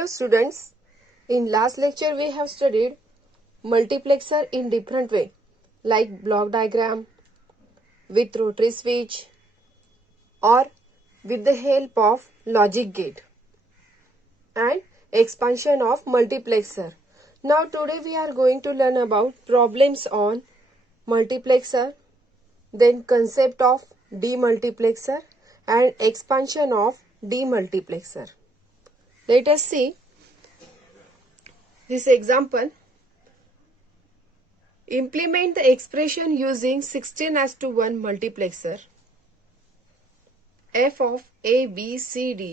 Hello students, in last lecture we have studied multiplexer in different way like block diagram, with rotary switch or with the help of logic gate and expansion of multiplexer. Now today we are going to learn about problems on multiplexer, then concept of demultiplexer and expansion of demultiplexer. Let us see this example. Implement the expression using 16:1 multiplexer. F of A, B, C, D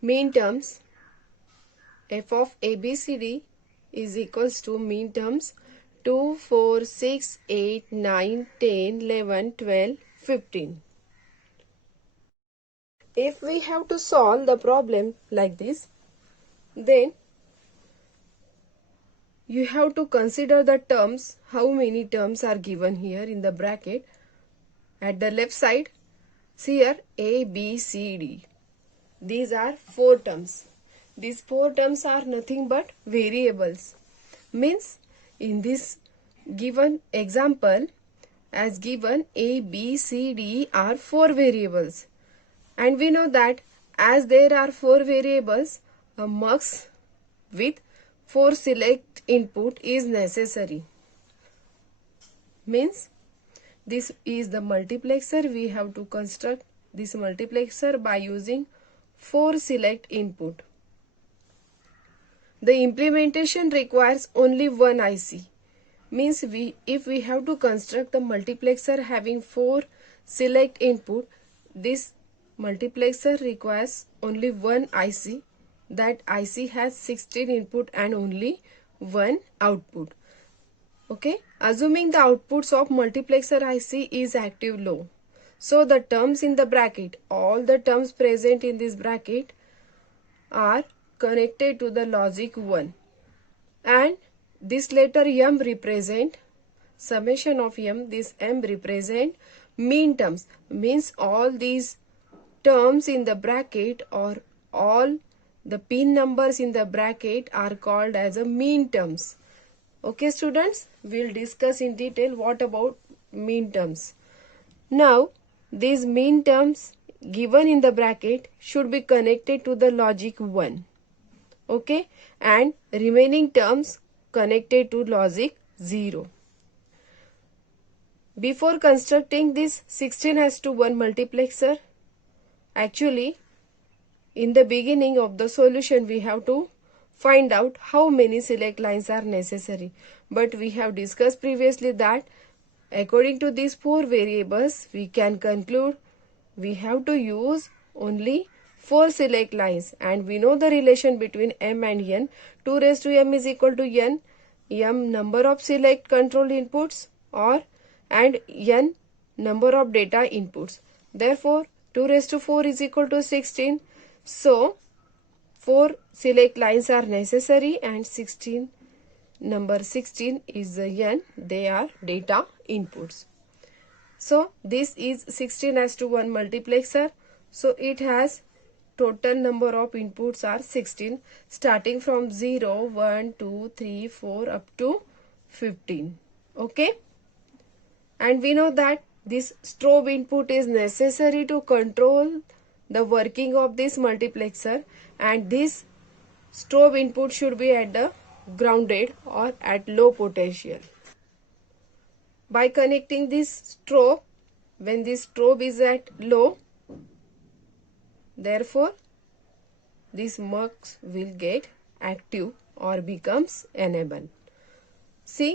mean terms. F of A, B, C, D is equals to mean terms 2, 4, 6, 8, 9, 10, 11, 12, 15. If we have to solve the problem like this, then you have to consider the terms, how many terms are given here in the bracket. At the left side, see here A, B, C, D. These are 4 terms. These 4 terms are nothing but variables. Means in this given example, as given A, B, C, D are 4 variables. And we know that as there are 4 variables, a mux with 4 select input is necessary. Means this is the multiplexer. We have to construct this multiplexer by using 4 select input. The implementation requires only one IC. Means if we have to construct the multiplexer having 4 select input, this multiplexer requires only one IC. That IC has 16 input and only one output. Okay, assuming the outputs of multiplexer IC is active low. So the terms in the bracket, all the terms present in this bracket are connected to the logic 1. And this letter M represent summation of M, this M represent mean terms. Means all these terms in the bracket or all the pin numbers in the bracket are called as a mean terms. Okay students, we'll discuss in detail what about mean terms. Now these mean terms given in the bracket should be connected to the logic 1. Okay, and remaining terms connected to logic 0. Before constructing this 16:1 multiplexer, actually in the beginning of the solution we have to find out how many select lines are necessary. But we have discussed previously that according to these 4 variables, we can conclude we have to use only 4 select lines, and we know the relation between M and N. 2 raised to M is equal to N, M number of select control inputs and N number of data inputs. Therefore, 2 raised to 4 is equal to 16. So, 4 select lines are necessary and number 16 is the N, they are data inputs. So this is 16:1 multiplexer. So it has total number of inputs are 16 starting from 0, 1, 2, 3, 4 up to 15. Okay. And we know that this strobe input is necessary to control the working of this multiplexer, and this strobe input should be at the grounded or at low potential. By connecting this strobe, when this strobe is at low, therefore this mux will get active or becomes enabled. See,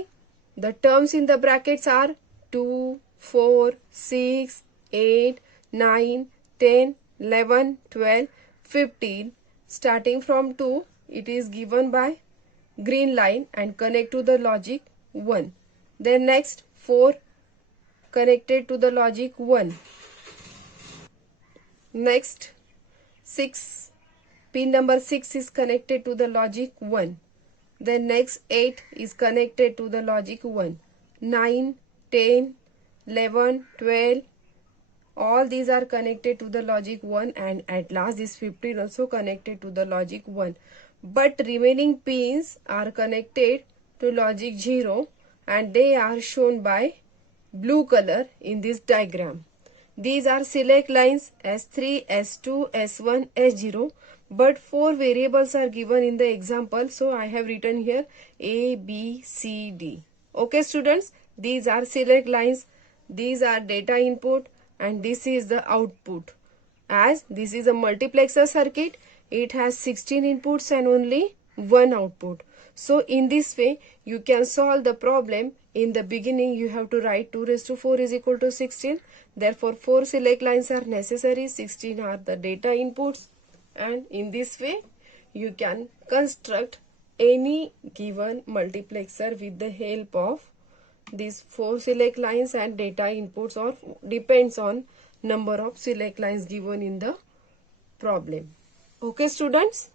the terms in the brackets are 2, 4, 6, 8, 9, 10, 11, 12, 15. Starting from 2, it is given by green line and connect to the logic 1. Then next 4 connected to the logic 1. Next 6, pin number 6 is connected to the logic 1. Then next 8 is connected to the logic 1. 9, 10, 11, 12, all these are connected to the logic 1, and at last this 15 also connected to the logic 1, but remaining pins are connected to logic 0 and they are shown by blue color in this diagram. These are select lines S3, S2, S1, S0, but 4 variables are given in the example, so I have written here A, B, C, D. Okay students, these are select lines, these are data input, and this is the output. As this is a multiplexer circuit, it has 16 inputs and only one output. So in this way, you can solve the problem. In the beginning, you have to write 2 raised to 4 is equal to 16. Therefore, 4 select lines are necessary, 16 are the data inputs. And in this way, you can construct any given multiplexer with the help of these 4 select lines and data inputs, or depends on number of select lines given in the problem. Okay students?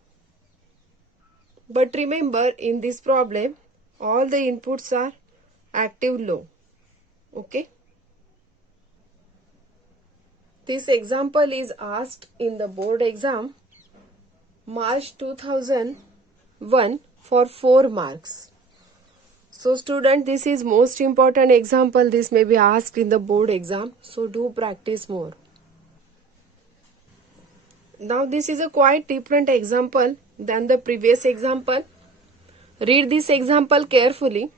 But remember, in this problem, all the inputs are active low. Okay? This example is asked in the board exam March 2001 for 4 marks. So student, this is most important example. This may be asked in the board exam. So do practice more. Now this is a quite different example than the previous example. Read this example carefully.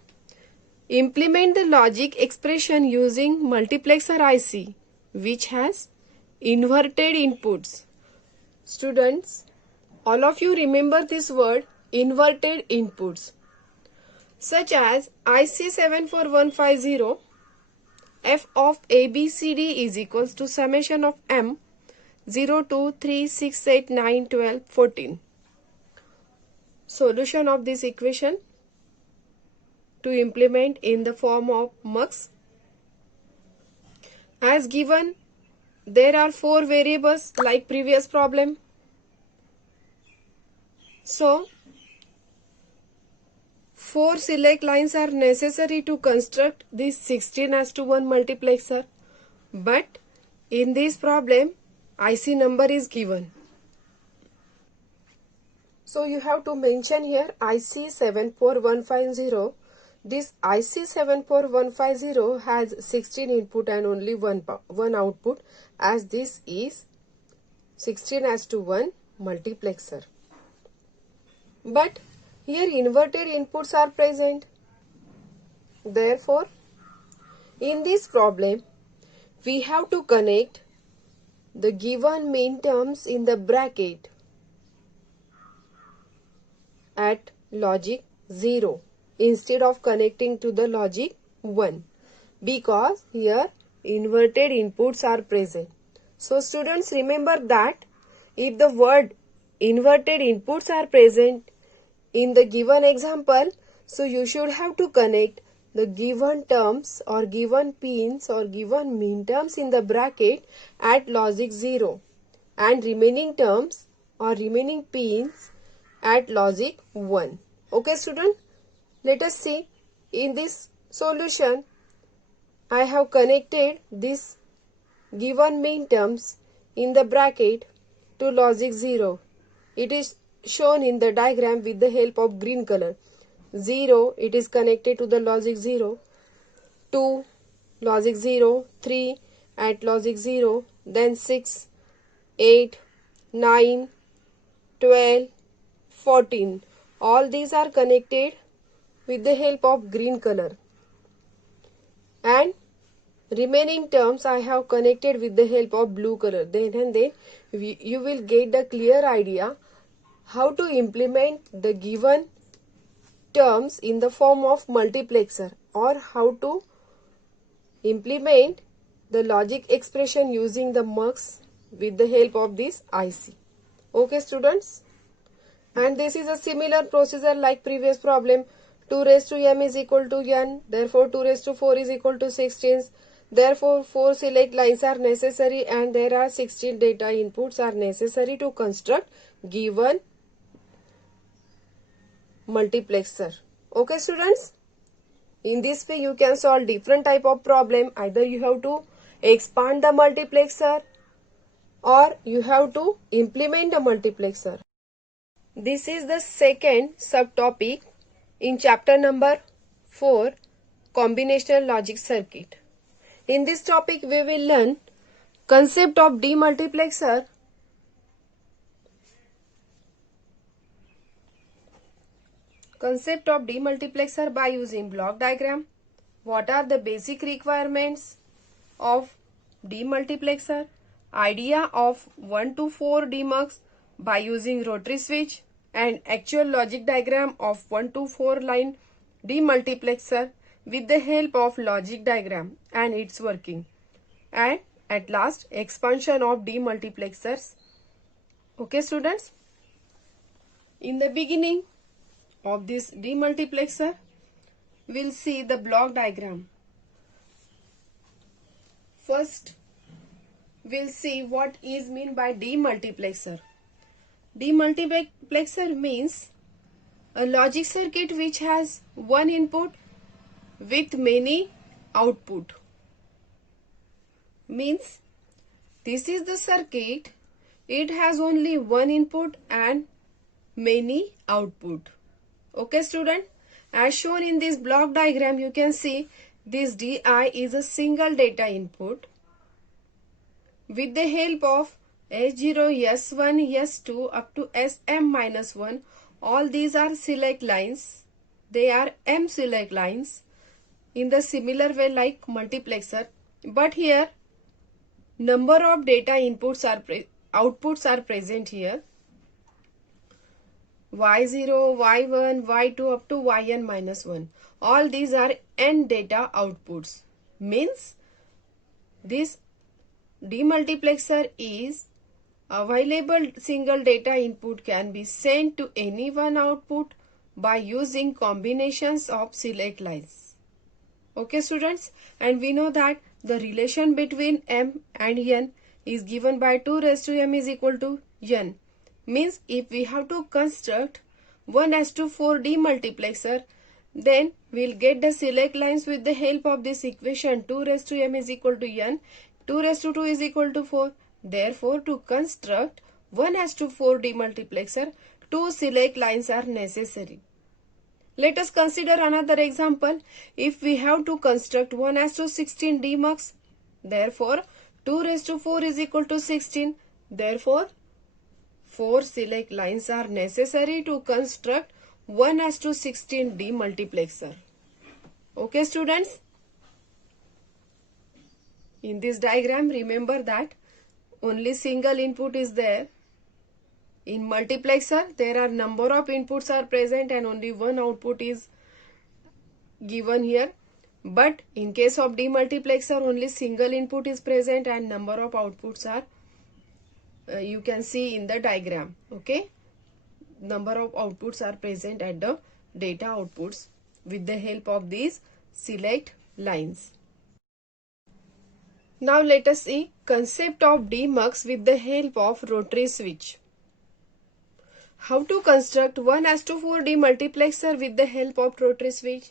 Implement the logic expression using multiplexer IC which has inverted inputs. Students, all of you remember this word inverted inputs, such as IC 74150 f of ABCD is equals to summation of m 0, 2, 3, 6, 8, 9, 12, 14. Solution of this equation to implement in the form of mux. As given, there are 4 variables like previous problem. So, 4 select lines are necessary to construct this 16:1 multiplexer. But in this problem, IC number is given. So you have to mention here IC 74150. This IC 74150 has 16 input and only one output, as this is 16:1 multiplexer. But here inverted inputs are present. Therefore, in this problem, we have to connect the given minterms in the bracket at logic 0 instead of connecting to the logic 1, because here inverted inputs are present. So students, remember that if the word inverted inputs are present in the given example, so you should have to connect the given terms or given pins or given minterms in the bracket at logic 0 and remaining terms or remaining pins at logic 1. Okay student, let us see. In this solution, I have connected this given minterms in the bracket to logic 0. It is shown in the diagram with the help of green color. 0, it is connected to the logic 0, 2, logic 0, 3 at logic 0, then 6, 8, 9, 12, 14. All these are connected with the help of green color. And remaining terms I have connected with the help of blue color. Then and then you will get the clear idea how to implement the given terms in the form of multiplexer, or how to implement the logic expression using the mux with the help of this IC. Okay students? And this is a similar procedure like previous problem. 2 raised to m is equal to n. Therefore, 2 raised to 4 is equal to 16. Therefore, 4 select lines are necessary and there are 16 data inputs are necessary to construct given multiplexer. Okay students? In this way, you can solve different type of problem. Either you have to expand the multiplexer or you have to implement the multiplexer. This is the second subtopic in chapter number 4, combinational logic circuit. In this topic we will learn concept of demultiplexer, by using block diagram, what are the basic requirements of demultiplexer, idea of 1 to 4 demux by using rotary switch, and actual logic diagram of 1 to 4 line demultiplexer with the help of logic diagram and its working, and at last expansion of demultiplexers. Okay students, in the beginning of this demultiplexer we'll see the block diagram. First we'll see what is meant by demultiplexer. Demultiplexer means a logic circuit which has one input with many output. Means this is the circuit, it has only one input and many output. Okay student, as shown in this block diagram you can see this DI is a single data input. With the help of S0, S1, S2 up to Sm-1, all these are select lines. They are M select lines in the similar way like multiplexer. But here number of data outputs are present here. Y0, Y1, Y2 up to Yn-1. All these are N data outputs. Means this demultiplexer is available single data input can be sent to any one output by using combinations of select lines. Okay students, and we know that the relation between M and N is given by 2 raised to M is equal to N. Means if we have to construct 1:4 demultiplexer, then we'll get the select lines with the help of this equation 2 raised to M is equal to N, 2 raised to 2 is equal to 4. Therefore, to construct 1:4 demultiplexer, 2 select lines are necessary. Let us consider another example. If we have to construct 1:16 demux, therefore 2 raised to 4 is equal to 16. Therefore, 4 select lines are necessary to construct 1:16 demultiplexer. Okay students? In this diagram, remember that only single input is there. In multiplexer, there are number of inputs are present and only one output is given here. But in case of demultiplexer, only single input is present and number of outputs are you can see in the diagram. Okay, number of outputs are present at the data outputs with the help of these select lines. Now let us see concept of demux with the help of rotary switch. How to construct 1:4 demultiplexer with the help of rotary switch?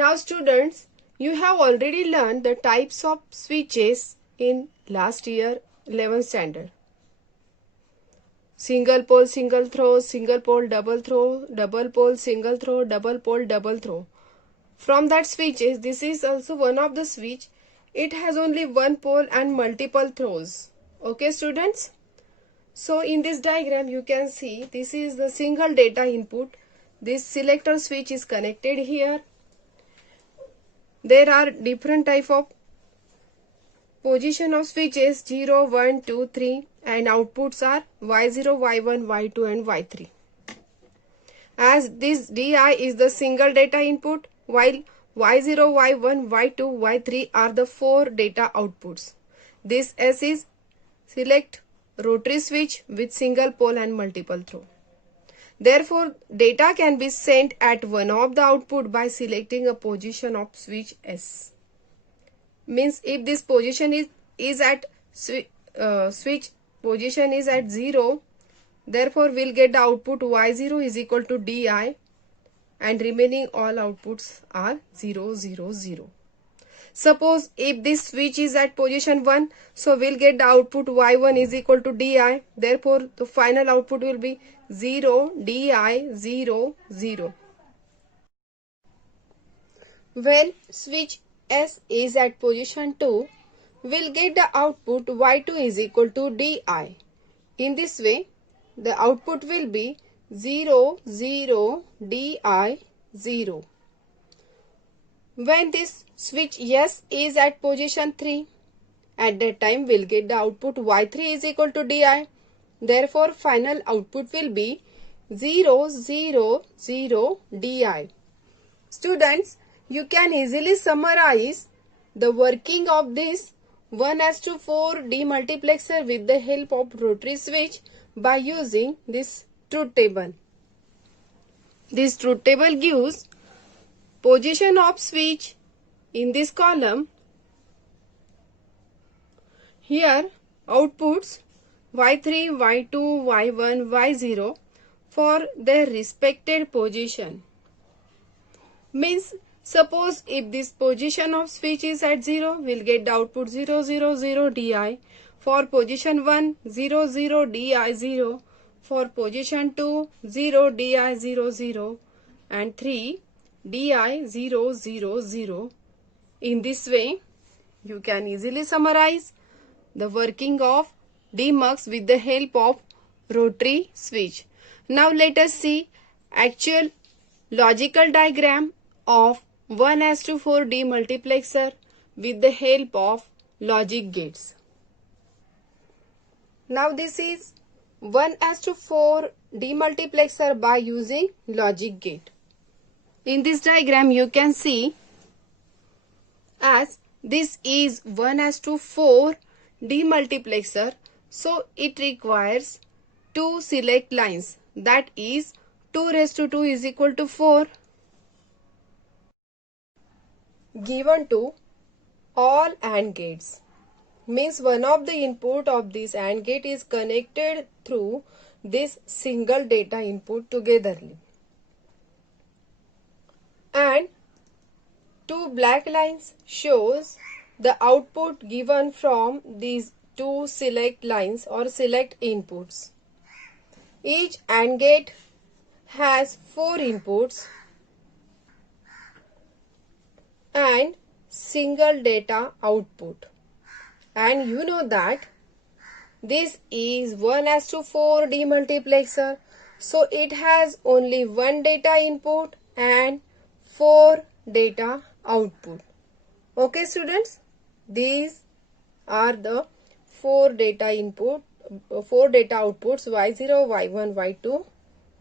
Now students, you have already learned the types of switches in last year 11th standard. Single pole, single throw, single pole, double throw, double pole, single throw, double pole, double throw. From that switches, this is also one of the switch. It has only one pole and multiple throws. Okay students? So in this diagram you can see this is the single data input. This selector switch is connected here. There are different type of position of switches 0, 1, 2, 3 and outputs are Y0, Y1, Y2 and Y3. As this DI is the single data input while Y0, Y1, Y2, Y3 are the 4 data outputs. This S is select rotary switch with single pole and multiple throw. Therefore, data can be sent at one of the output by selecting a position of switch S. Means if this position is at switch position is at 0, therefore we'll get the output Y0 is equal to DI and remaining all outputs are 0, 0, 0. Suppose if this switch is at position 1, so we'll get the output y1 is equal to di. Therefore, the final output will be 0, di, 0, 0. When switch S is at position 2, we'll get the output y2 is equal to di. In this way, the output will be 0, 0, di, 0. When this switch S is at position 3, at that time we'll get the output y3 is equal to di. Therefore, final output will be 0, 0, 0, di. Students, you can easily summarize the working of this 1:4 demultiplexer with the help of rotary switch by using this truth table. This truth table gives position of switch in this column. Here outputs y3, y2, y1, y0 for their respected position. Means suppose if this position of switch is at 0, we'll get the output 0, 0, 0 di. For position 1, 0, 0 di 0. For position 2, 0 di 0, 0. And 3, di 0, 0, 0. In this way, you can easily summarize the working of demux with the help of rotary switch. Now let us see actual logical diagram of 1:4 demultiplexer with the help of logic gates. Now this is 1:4 demultiplexer by using logic gate. In this diagram you can see as this is 1:4 demultiplexer, so it requires 2 select lines, that is 2:2 is equal to 4 given to all AND gates. Means one of the input of this AND gate is connected through this single data input togetherly. And 2 black lines shows the output given from these 2 select lines or select inputs. Each AND gate has 4 inputs and single data output. And you know that this is 1:4 demultiplexer, so it has only 1 data input and 4 data output. Okay students, these are the 4 data outputs y0, y1, y2,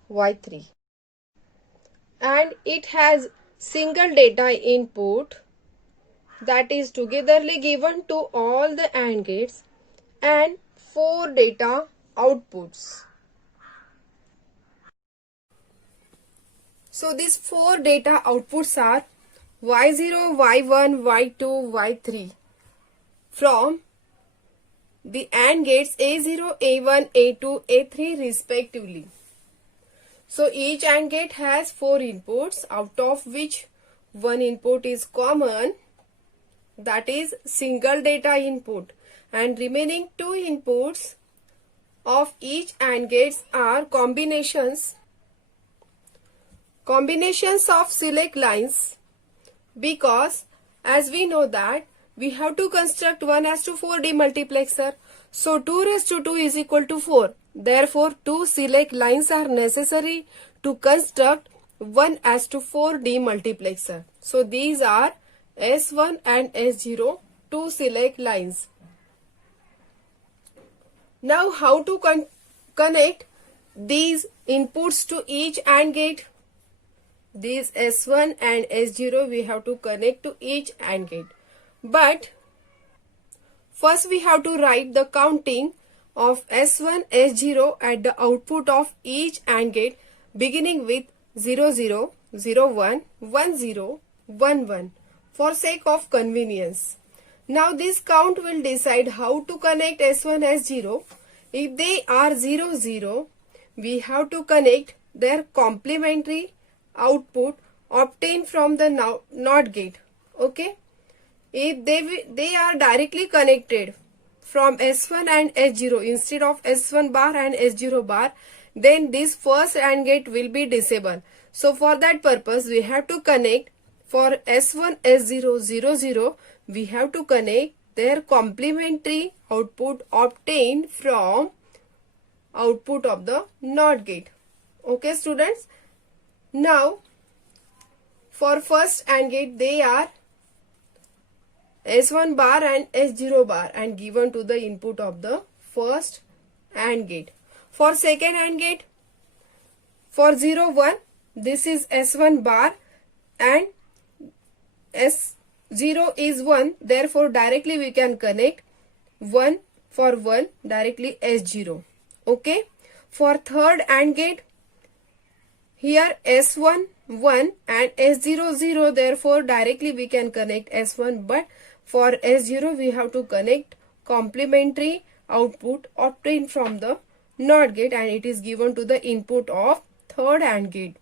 y3. And it has single data input that is togetherly given to all the AND gates and 4 data outputs. So these 4 data outputs are y0, y1, y2, y3 from the AND gates A0, A1, A2, A3 respectively. So each AND gate has 4 inputs, out of which one input is common, that is single data input, and remaining 2 inputs of each AND gates are combinations of select lines, because as we know that we have to construct 1:4 demultiplexer, so 2:2 is equal to 4. Therefore 2 select lines are necessary to construct 1:4 demultiplexer. So these are S1 and S0, 2 select lines. Now how to connect these inputs to each AND gate? These S1 and S0 we have to connect to each AND gate. But first we have to write the counting of S1, S0 at the output of each AND gate beginning with 0, 0, 0, 1, 1, 0, 1, 1 for sake of convenience. Now this count will decide how to connect S1, S0. If they are 0, 0, we have to connect their complementary output obtained from the NOT gate. Okay. If they are directly connected from S1 and S0 instead of S1 bar and S0 bar, then this first AND gate will be disabled. So for that purpose, we have to connect for S1, S0, 0, 0, we have to connect their complementary output obtained from output of the NOT gate. Okay, students. Now, for first AND gate, they are S1 bar and S0 bar and given to the input of the first AND gate. For second AND gate, for 0, 1, this is S1 bar and S0 is 1. Therefore, directly we can connect 1 for 1 directly S0. Okay. For third AND gate, here S1 1 and S0 0. Therefore, directly we can connect S1, but for S0 we have to connect complementary output obtained from the NOT gate and it is given to the input of third AND gate.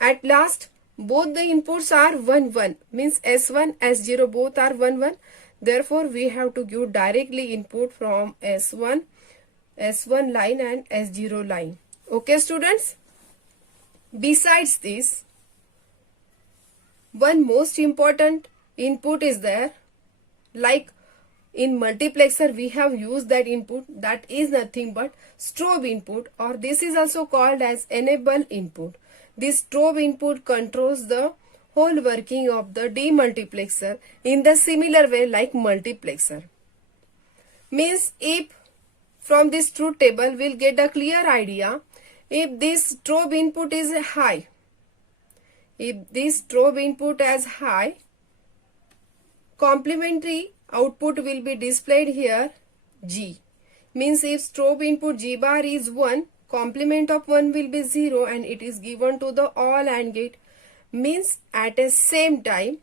At last, both the inputs are 1 1, means S1 S0 both are 1 1. Therefore, we have to give directly input from S1 line and S0 line. Okay, students. Besides this, one most important input is there, like in multiplexer we have used that input, that is nothing but strobe input, or this is also called as enable input. This strobe input controls the whole working of the demultiplexer in the similar way like multiplexer. Means if from this truth table we'll get a clear idea, if this strobe input is high, if this strobe input is high, complementary output will be displayed here G. Means if strobe input G bar is 1, complement of 1 will be 0 and it is given to the all AND gate. Means at a same time,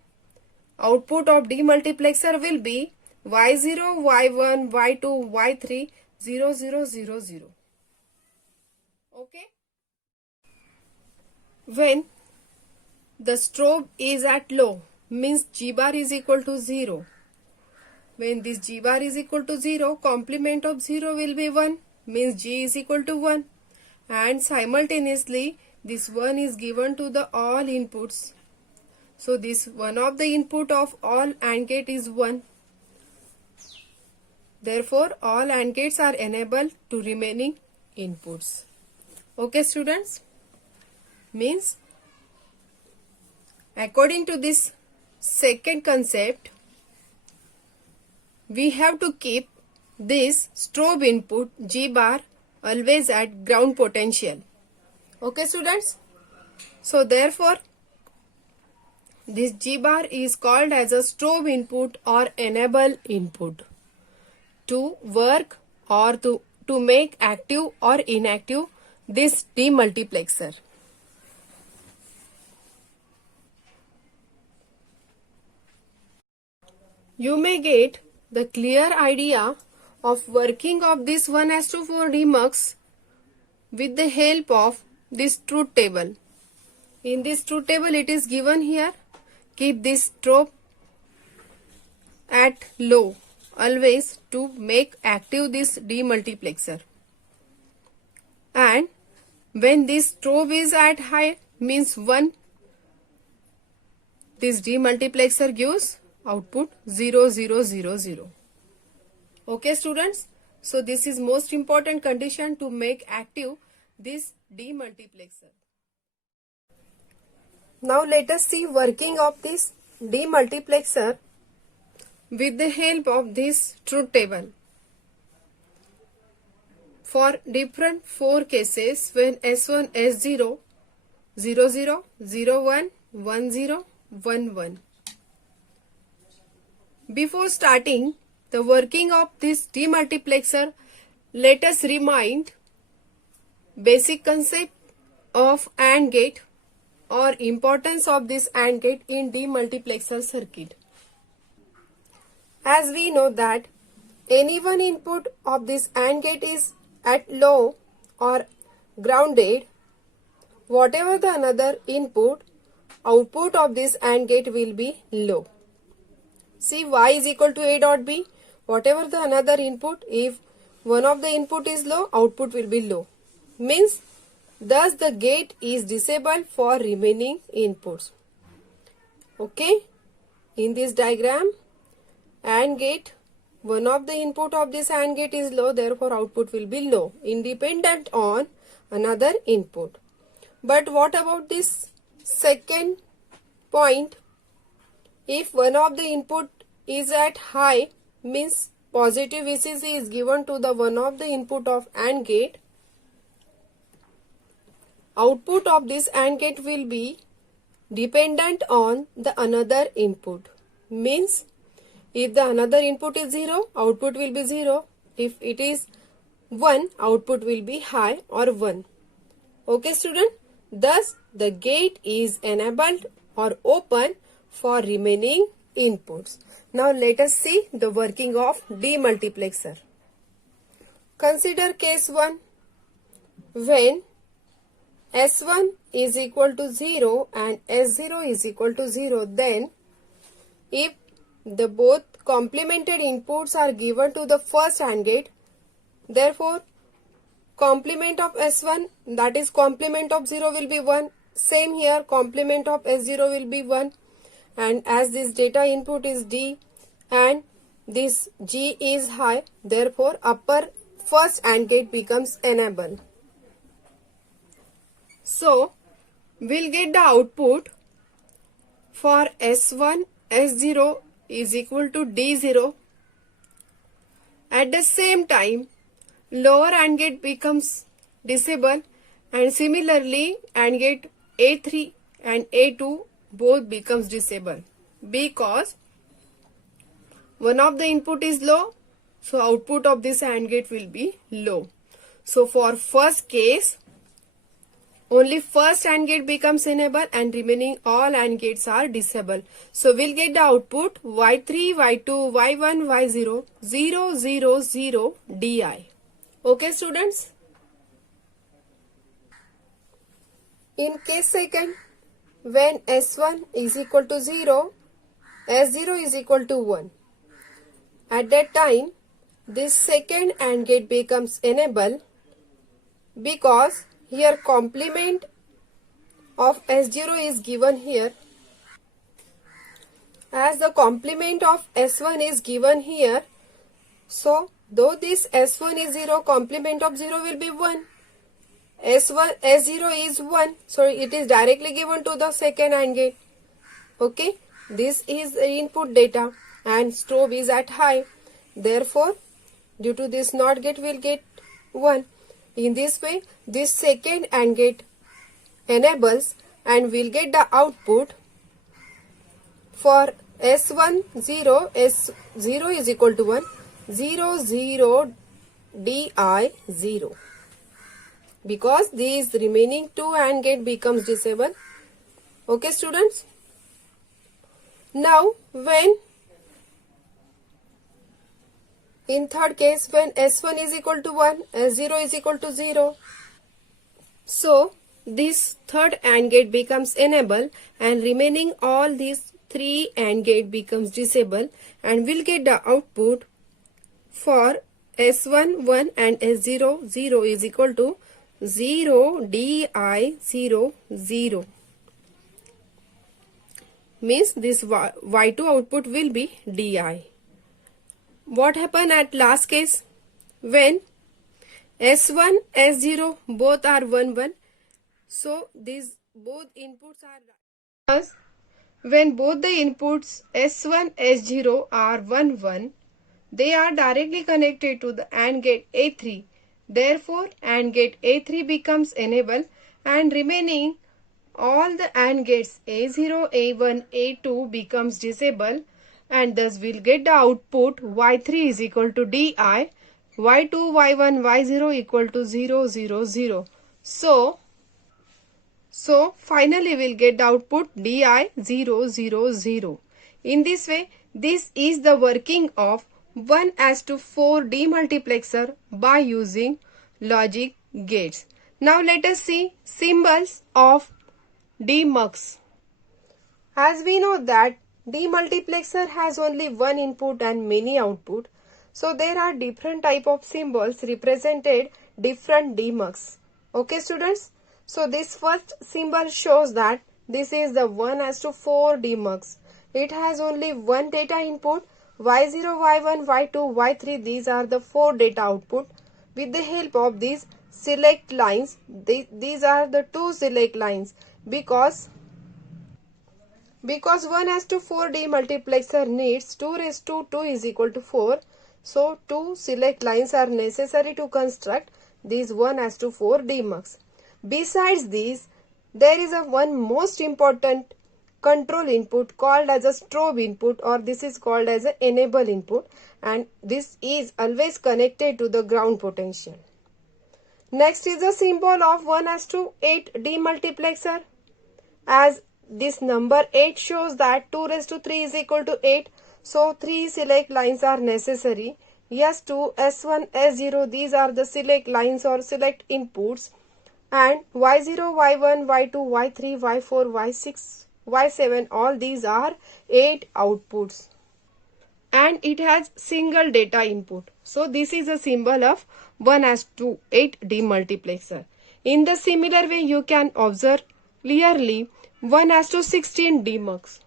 output of demultiplexer will be Y0, Y1, Y2, Y3, 0, 0, 0, 0. Okay. When the strobe is at low, means G bar is equal to 0. When this G bar is equal to 0, complement of 0 will be 1, means G is equal to 1. And simultaneously, this 1 is given to the all inputs. So this one of the input of all AND gate is 1. Therefore, all AND gates are enabled to remaining inputs. Okay, students? Means, according to this second concept, we have to keep this strobe input G bar always at ground potential. Okay, students? So, therefore, this G bar is called as a strobe input or enable input to work or to make active or inactive this demultiplexer. You may get the clear idea of working of this 1:4 demux with the help of this truth table. In this truth table it is given here, keep this strobe at low always to make active this demultiplexer. And when this strobe is at high, means 1, this demultiplexer gives output 0, 0, 0, 0. Okay, students? So this is most important condition to make active this demultiplexer. Now let us see working of this demultiplexer with the help of this truth table. For different 4 cases, when S1, S0, 0, 0, 0, 1, 1, 0, 1, 1. Before starting the working of this demultiplexer, let us remind basic concept of AND gate or importance of this AND gate in demultiplexer circuit. As we know that any one input of this AND gate is at low or grounded, whatever the another input, output of this AND gate will be low. See, y is equal to a dot b. Whatever the another input, if one of the input is low, output will be low. Means, thus the gate is disabled for remaining inputs. Okay. In this diagram, AND gate, one of the input of this AND gate is low, therefore output will be low, independent on another input. But what about this second point? If one of the input is at high, means positive VCC is given to the one of the input of AND gate, output of this AND gate will be dependent on the another input. Means if the another input is 0, output will be 0. If it is 1, output will be high or 1. Okay student, thus the gate is enabled or open for remaining inputs. Now let us see the working of demultiplexer. Consider case 1. When S1 is equal to 0 and S0 is equal to 0, then if the both complemented inputs are given to the first AND gate, therefore complement of S1, that is complement of 0, will be 1. Same here, complement of S0 will be 1. And as this data input is D and this G is high, therefore upper first AND gate becomes enabled. So, we'll get the output for S1, S0 is equal to D0. At the same time, lower AND gate becomes disabled, and similarly AND gate A3 and A2 both becomes disabled because one of the input is low, so output of this AND gate will be low. So for first case, only first AND gate becomes enabled and remaining all AND gates are disabled. So we'll get the output Y3, Y2, Y1, Y0, 0, 0, 0, DI. Okay students? In case second, when S1 is equal to 0, S0 is equal to 1. At that time, this second AND gate becomes enabled because here complement of S0 is given here. As the complement of S1 is given here, so though this S1 is 0, complement of 0 will be 1. S0 is 1, so it is directly given to the second AND gate. Okay, this is the input data and strobe is at high. Therefore, due to this NOT gate will get 1. In this way, this second AND gate enables and we'll get the output for S1 0, S0 is equal to 1, 0, 0, DI 0. Because these remaining two AND gate becomes disabled. Okay students? Now when in third case, when S1 is equal to 1, S0 is equal to 0. So this third AND gate becomes enabled and remaining all these three AND gate becomes disabled, and we'll get the output for S1 1 and S0 0 is equal to 0 DI 0 0. Means this Y2 output will be DI. What happened at last case? When S1, S0 both are 1 1. So these both inputs are right. Thus, when both the inputs S1, S0 are 1 1, they are directly connected to the AND gate A3. Therefore, AND gate A3 becomes enabled and remaining all the AND gates A0, A1, A2 becomes disabled, and thus we'll get the output Y3 is equal to DI, Y2, Y1, Y0 equal to 0, 0, 0. So finally we'll get the output DI 0, 0, 0. In this way, this is the working of 1:4 demultiplexer by using logic gates. Now let us see symbols of demux. As we know that Demultiplexer has only one input and many output. So there are different type of symbols represented different demux. Okay students. So this first symbol shows that this is the 1:4 demux. It has only one data input. Y0, Y1, Y2, Y3, these are the 4 data output. With the help of these select lines, these are the 2 select lines because 1:4 demultiplexer needs 2:2 is equal to 4. So 2 select lines are necessary to construct these 1:4 demux. Besides these, there is a one most important control input called as a strobe input, or this is called as a enable input, and this is always connected to the ground potential. Next is the symbol of 1:8 demultiplexer. As this number 8 shows that 2:3 is equal to 8. So 3 select lines are necessary. S2, S1, S0, these are the select lines or select inputs. And Y0, Y1, Y2, Y3, Y4, Y6, Y7, all these are 8 outputs. And it has single data input. So this is a symbol of 1:8 demultiplexer. In the similar way, you can observe clearly 1:16 demux.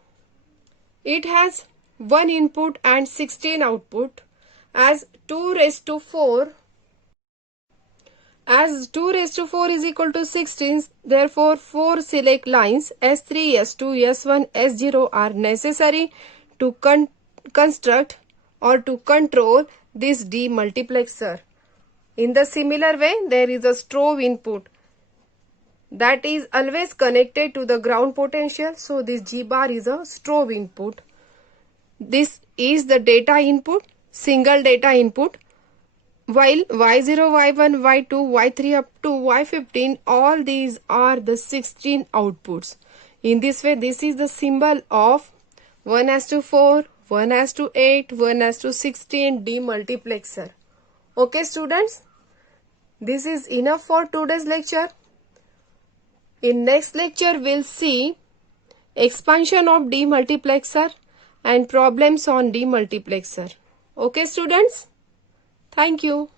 It has one input and 16 output. As 2:4 is equal to 16, therefore 4 select lines S3, S2, S1, S0 are necessary to construct or to control this demultiplexer. In the similar way, there is a strobe input that is always connected to the ground potential. So this G bar is a strobe input. This is the data input, single data input, while Y0, Y1, Y2, Y3 up to Y15, all these are the 16 outputs. In this way, this is the symbol of 1:4, 1:8, 1:16 demultiplexer. Okay students, this is enough for today's lecture. In next lecture, we'll see expansion of demultiplexer and problems on demultiplexer. Okay students, thank you.